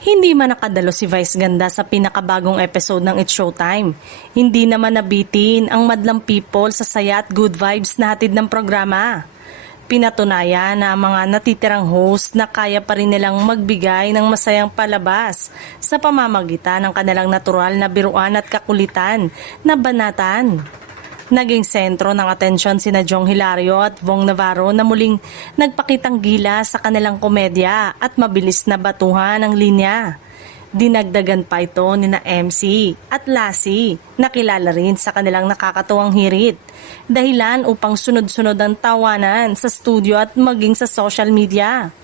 Hindi man nakadalo si Vice Ganda sa pinakabagong episode ng It's Showtime. Hindi naman nabitin ang madlang people sa saya at good vibes na hatid ng programa. Pinatunayan na ang mga natitirang host na kaya pa rin nilang magbigay ng masayang palabas sa pamamagitan ng kanilang natural na biruan at kakulitan na banatan. Naging sentro ng atensyon sina Jong Hilario at Vong Navarro na muling nagpakitang gila sa kanilang komedya at mabilis na batuhan ang linya. Dinagdagan pa ito ni na MC at Lassie na kilala rin sa kanilang nakakatuwang hirit. Dahilan upang sunod-sunod ang tawanan sa studio at maging sa social media.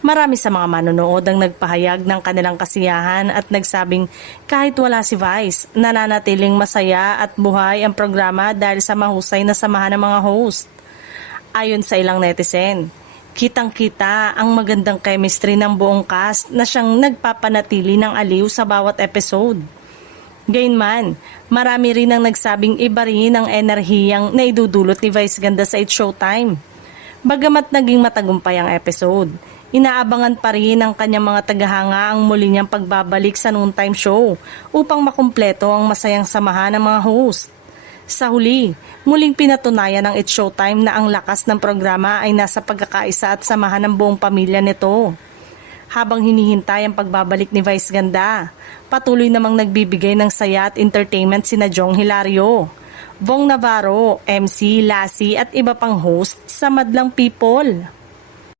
Marami sa mga manonood ang nagpahayag ng kanilang kasiyahan at nagsabing kahit wala si Vice, nananatiling masaya at buhay ang programa dahil sa mahusay na samahan ng mga host. Ayon sa ilang netizen, kitang-kita ang magandang chemistry ng buong cast na siyang nagpapanatili ng aliw sa bawat episode. Gayunman, marami rin ang nagsabing iba rin ang enerhiyang na idudulot ni Vice Ganda sa It's Showtime. Bagamat naging matagumpay ang episode, inaabangan pa rin ng kanyang mga tagahanga ang muli niyang pagbabalik sa noontime show upang makumpleto ang masayang samahan ng mga host. Sa huli, muling pinatunayan ng It's Showtime na ang lakas ng programa ay nasa pagkakaisa at samahan ng buong pamilya nito. Habang hinihintay ang pagbabalik ni Vice Ganda, patuloy namang nagbibigay ng saya at entertainment sina Jong Hilario, Vong Navarro, MC, Lassie at iba pang host sa madlang people.